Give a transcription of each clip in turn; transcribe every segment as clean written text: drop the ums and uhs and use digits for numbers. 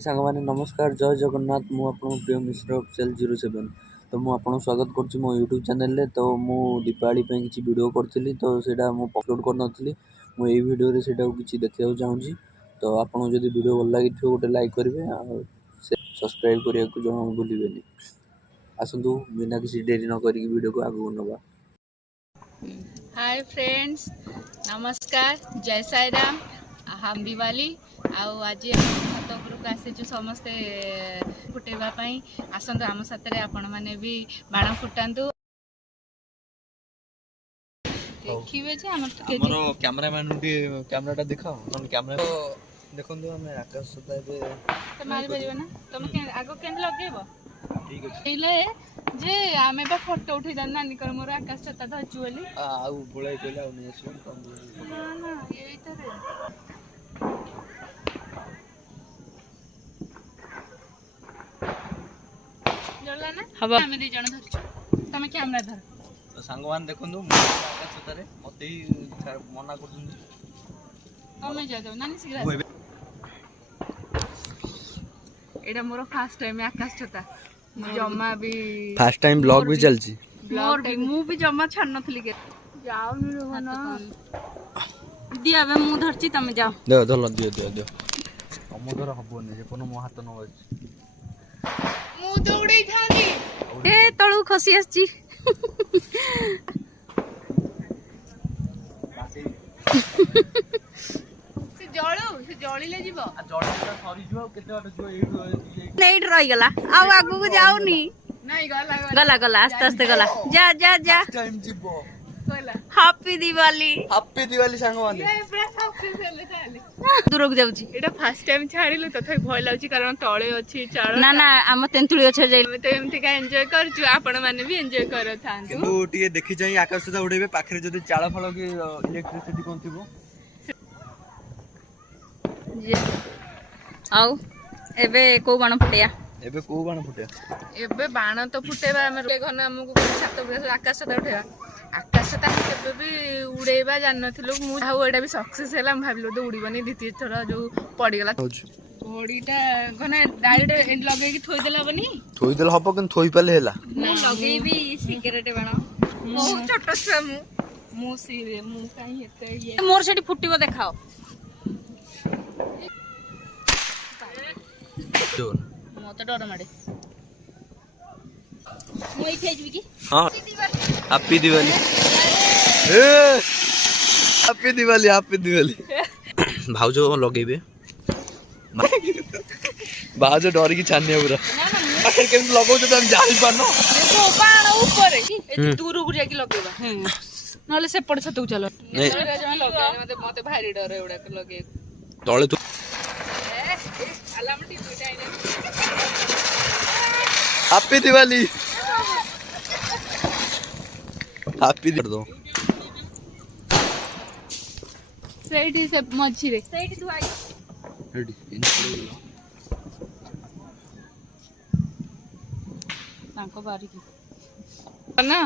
सांग मैंने नमस्कार जय जगन्नाथ मु आपन प्रिय मिश्र ऑफिशियल 07 तो मु आपन स्वागत करछि मो यूट्यूब चैनल रे। तो मु दीपावली पे किछि वीडियो करथिली तो सेटा मु अपलोड कर नथिली। मु एई वीडियो रे सेटा किछि देखियो चाहूछि। तो आपन जदि वीडियो भल लागिथियो गोटे लाइक करिवे आ सब्सक्राइब करिया को जमा भूलिबेनी। आसंतु बिना किछि देरी न करी वीडियो को आगु नबा। हाय फ्रेंड्स, नमस्कार, जय साई राम। हम दिवाली आज छत उपरक आसीचु समस्ते फुटेबा पई। आसंतु आम साथरे आपण माने भी बाण फुटांतु। देखिबे जे हमर कैमरामैन कैमराटा दिखाओ हम कैमरा देखंतु हम आकाश सता बे त मारि परिबो ना तुम के आगो केन लगेबो। ठीक अछि इले जे आमे बा फोटो उठै द नानी कर मोर आकाश छता धरचु बोली आ बुलाई कहला आ नै आसी ना ना एई तरे जला ना हबो आमे दी जण धरचु तमे कैमरा धर। तो सांगवान देखंतु आकाश सतारे मते ही मना करदुन तमे जा दो नानी सिग्रा एटा मोर फर्स्ट टाइम आकाश छता जम्मा भी फर्स्ट टाइम ब्लॉग भी चलची मोर भी मु भी जम्मा छान नथली के जाओ नि रो ना दिया बे मु धरची तमे जाओ दे धल दियो हम धर हबोनी जे कोनो मो हाथ न बच मु दौड़ै थानी ए तळु खसी आछी से जळिले जीवो आ जळिले सरी जीवो केते बाट जीवो एई रही गला आ आगु को जाउनी नहीं गला गला आस्ते आस्ते गला जा जा जा टाइम जीवो गला हैप्पी दिवाली सांगवान ये फ्रेश ऑफिस ले थाले दूर को जाउची एटा फर्स्ट टाइम छाडिलो तथापि भय लाउची कारण तळे अछि चाळ ना ना हम तेंतुळी अछि जाई तो एमति का एन्जॉय करछु आपण माने भी एन्जॉय करो थांतु किंतु टिके देखि जाई आकाश सुधा उड़ेबे पाखरे जदी चाळ फळ की इलेक्ट्रिसिटी कोन थिबो आउ एबे को बाण फुटिया एबे को बाण फुटिया एबे बाण तो फुटेबा हमर घन हमकु छात पर आकाश सता उठेबा आकाश सता केबे भी उड़ेबा जान नथिलो मु हाउ एटा भी सक्सेस हैला हम भाबिलो तो उड़ीबनी द्वितीय थर जो पड़ी गला घोड़ीटा घने डायरेक्ट एंड लगै कि थोइ देला बनी थोइ देला हबो किन थोइ पाले हैला मु लगै भी सिगरेट बाण बहुत छोट छ मु सिरे मु काई एते ये मोर सेठी फुटिबो देखाओ मत डर माड़े मोई फेजबी की हां हैप्पी दिवाली ए हैप्पी दिवाली भाउजो लगेबे भाउजो डर की छानिया पूरा आखिर केम लगाउ त हम जानि पानो देखो बाण ऊपर ए दूर को जाके लगेबा नले से पड़ छतु चलो मते भारी डर एवडा के लगे तळे तू अलामटी दुइटा आइने हैप्पी दिवाली कर दो सेठी से मच्छी रे सेठी तू आई रेडी तांको बारी की ना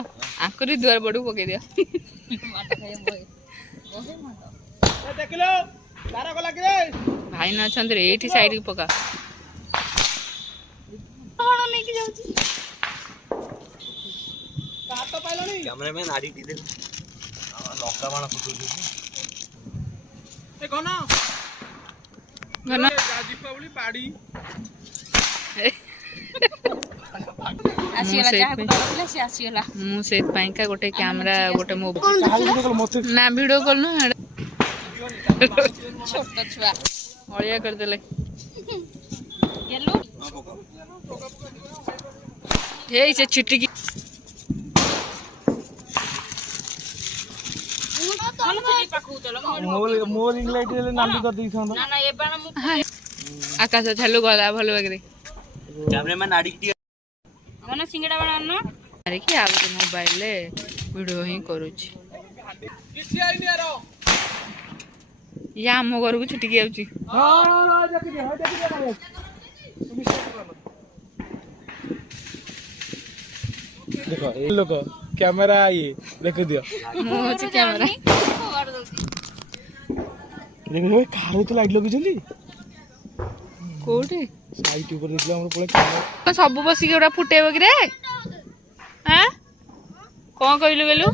आकरी द्वार बडू पके दिया माटा खाए बहे माटा ए देख लो तारा को लाग रे भाई ना छंद रे एठी साइड की पका कोन नै की जाउची का तो पाइलो नी कैमरामैन आडी दी दे लंका बाण फुटू दी ए कोन घना दीपावली पाड़ी आसीला चाहे बोले से आसीला मु से पई का गोटे कैमरा गोटे मोबाइल ना वीडियो कॉल ना छोटा छुआ हळिया कर देले गेलो हे से छिटी की मोर इंग्लाइट ले नाली कर दी था ना ना ए बाण मु आकाश छालू गला भलो वगरे कैमरामैन आडी दी मने सिंगडा बाण न अरे की आ मोबाइल ले वीडियो ही करूची किछि आई नि यारो या हम घर को छुटी जाउची हां देखो ए लोग कैमरा ये देख दियो मु होची कैमरा देखो कार तो लाइट लगी जल्दी କୋଉଠି ସାଇଟ୍ ଉପରେ ଦେଖିଲା ଆମର ପଳେ କ୍ୟାମେରା ସବୁ ବସିକି ଗୋଟା ଫୁଟେଇବ କି ରେ ଆଁ କଣ କହିଲୁ କହିଲୁ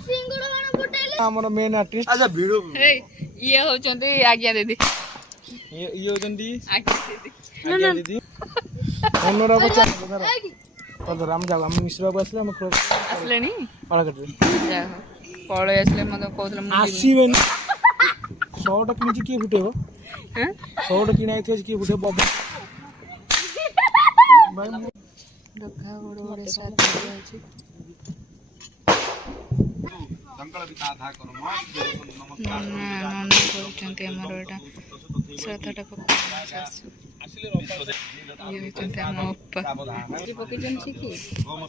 ଆମର ମେନ୍ ଆର୍ଟିଷ୍ଟ ହେଇ ଇଏ ହଉଛନ୍ତି ଆଜ୍ଞା ଦିଦି ଇଏ ହଉଛନ୍ତି ଆଜ୍ଞା ଦିଦି ଆଜ୍ଞା ଦିଦି ଅନର ପଚାର ଧର ଆମେ ଯାଉ ଆମେ ମିଶ୍ର ବାବୁ ଆସିଲେ ଆମେ ଆସିଲେଣି ପାଳଘାଟରେ ଯାହା ହଉ ପଳେଇ ଆସିଲେ ମତେ କହୁଥିଲେ ମୁଁ ଯିବି। ଆସିବେନି 100ଟା କିଣିଛି କିଏ ଫୁଟେଇବ ଆଁ? 100ଟା କିଣା ହେଇଥିବ କିଏ ଫୁଟେଇବ ବାବୁ ରଖା ବଡ଼ ବଡ଼ ସାଥ ଅଛି ନନା କରୁଛନ୍ତି ଆମର ଏଇଟା ସାତଟା ଇଏ ହେଉଛନ୍ତି ଆମ ଅପା ପକେଇଛନ୍ତି କି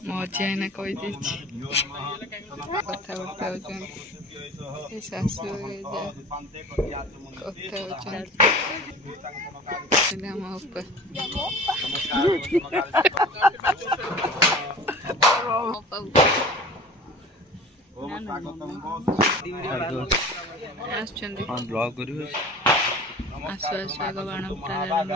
ମୋ ଅଜା ଏଇନା କହିଦେଇଛି କଥାବାର୍ତ୍ତା ହେଉଛନ୍ତି ଏ ଶାଶୁ କଥା ହେଉଛନ୍ତି ଆମ ଅପା ଆସୁଛନ୍ତି ଆସୁ ଆସୁ ଆଗ ବାଣ ଫୁଟା ଆରମ୍ଭ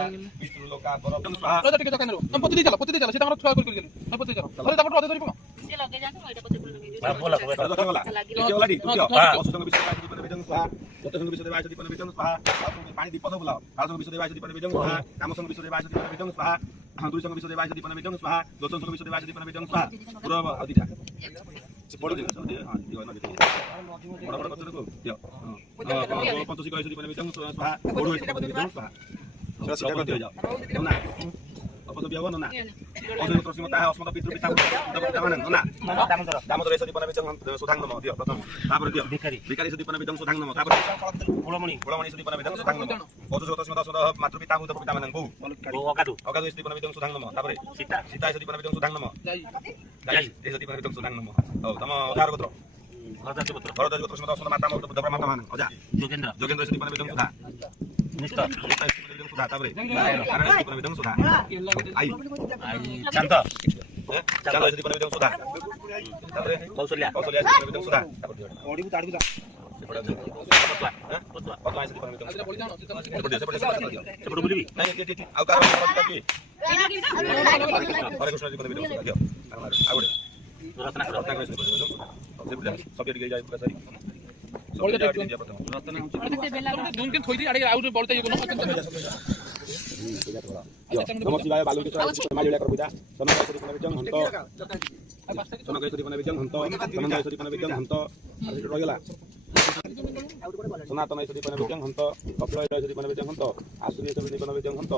ସନାତନେଶ୍ୱରୀ ପନବେଜଂ ହନ୍ତ କପିଳେଶ୍ୱରୀ ପନବେଜଂ ହନ୍ତ ଆସୁନେଶ୍ୱରୀ ପନବେଜଂ ହନ୍ତ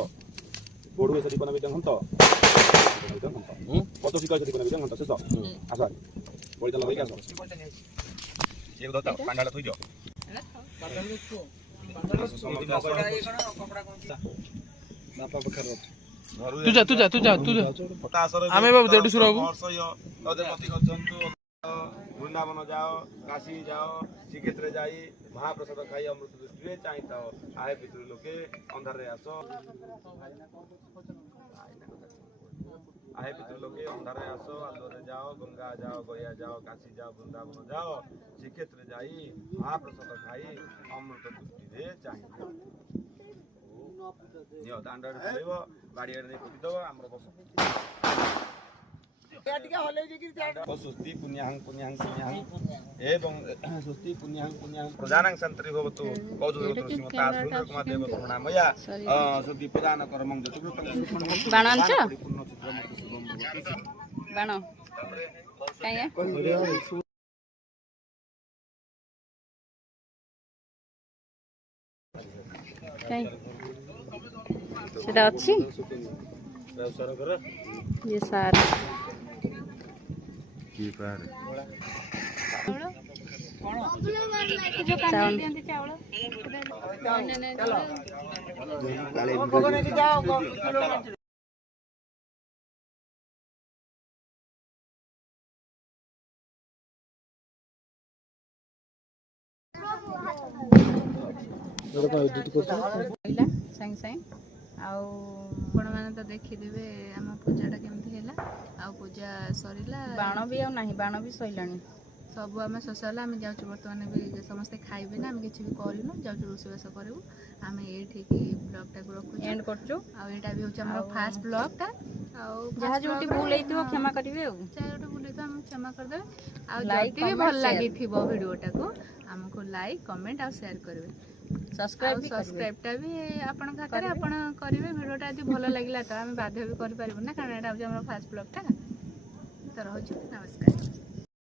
ବଡ଼ୁଏଶ୍ୱରୀ ପନବେଜଂ ହନ୍ତ ପତସିକେଶ୍ୱରୀ ପନବେଜଂ ହନ୍ତ ଶେଷ ଆସ ବଳିତା ଲଗେଇକି ଆସ ସିଏ ଧର ପାଣ୍ଡାଟା ଥୋଇଦିଅ ବାପା ପାଖରେ ଆମେ ବାବୁ ଦେଢଶୁର ବାବୁ ବୃନ୍ଦାବନ ଯାଅ କାଶୀ ଯାଅ ଶ୍ରୀକ୍ଷେତ୍ରରେ ଯାଇ ମହାପ୍ରସାଦ ଖାଇ ଅମୃତ ଦୃଷ୍ଟିରେ ଚାହିଁଥାଅ ଆହେ ପିତୃ ଲୋକେ ଅନ୍ଧାରରେ ଆସ ଆହେ ପିତୃ ଲୋକେ ଅନ୍ଧାରରେ ଆସ ଆଲୁଅରେ ଯାଅ ଗଙ୍ଗା ଯାଅ ଗୟା ଯାଅ କାଶୀ ଯାଅ ବୃନ୍ଦାବନ ଯାଅ ଶ୍ରୀକ୍ଷେତ୍ରରେ ଯାଇ ମହାପ୍ରସାଦ ଖାଇ ଅମୃତ ଦୃଷ୍ଟିରେ ଚାହିଁଥାଅ ନିଅ ଦାଣ୍ଡରେ ବୁଲେଇବ ବାଡ଼ିଆଡ଼େ ନେଇ ପୋତିଦେବ ଆମର ବସ ସୁସ୍ତି ପୁଣ୍ୟାହଂ ପୁଣ୍ୟାହଂ ପୁଣ୍ୟାହଂ ଏବଂ ସୁସ୍ତି ପୁଣ୍ୟାହଂ ପୁଣ୍ୟାହଂ ପ୍ରଜାନାଂ ସନ୍ତରି ଭବତୁ କୌଜୁଗତ ଶ୍ରୀମତା ସୁନ୍ଦର କୁମାର ଦେବ କରୁଣାମୟା ସୁଧି ପ୍ରଦାନ କରମଂ ଯତୁକୃତଂ ବାଣ ଆଣିଛ ବାଣ ସେଟା ଅଛି ये सारा ସାଙ୍ଗେ ସାଙ୍ଗେ ଆଉ ଆପଣମାନେ ତ ଦେଖିଦେବେ ଆମ ପୂଜାଟା କେମିତି ହେଲା ଆଉ ପୂଜା ସରିଲା ବାଣ ବି ଆଉ ନାହିଁ ବାଣ ବି ସରିଲାଣି ସବୁ ଆମେ ଶେଷ ହେଲା ଆମେ ଯାଉଛୁ ବର୍ତ୍ତମାନ ବି ସମସ୍ତେ ଖାଇବେ ନା ଆମେ କିଛି ବି କରିନୁ ଯାଉଛୁ ରୋଷେଇବାସ କରିବୁ ଆମେ ଏଇଠିକି ବ୍ଲଗ୍ଟାକୁ ରଖୁଛୁ ଏଣ୍ଡ କରୁଛୁ ଆଉ ଏଇଟା ବି ହେଉଛି ଆମର ଫାଷ୍ଟ ବ୍ଲଗ୍ଟା ଆଉ ଯାହା ଯୋଉଠି ଭୁଲ ହେଇଥିବ କ୍ଷମା କରିବେ ଆଉ ଯାହା ଯୋଉଠି ଭୁଲ ହେଇଥିବ ଆମକୁ କ୍ଷମା କରିଦେବେ ଆଉ Like, ଯଦି ବି comment, ଭଲ share. ଲାଗିଥିବ ଭିଡ଼ିଓଟାକୁ ଆମକୁ ଲାଇକ୍ କମେଣ୍ଟ ଆଉ ସେୟାର କରିବେ ସବସ୍କ୍ରାଇବ ବି କରିବେ ସବସ୍କ୍ରାଇବଟା ବି ଆପଣଙ୍କ ହାତରେ ଆପଣ କରିବେ ଭିଡ଼ିଓଟା ଯଦି ଭଲ ଲାଗିଲା ତ ଆମେ ବାଧ୍ୟ ବି କରିପାରିବୁ ନା କାରଣ ଏଇଟା ହେଉଛି ଆମର ଫାଷ୍ଟ ବ୍ଲଗ୍ଟା ତ ରହୁଛୁ ନମସ୍କାର।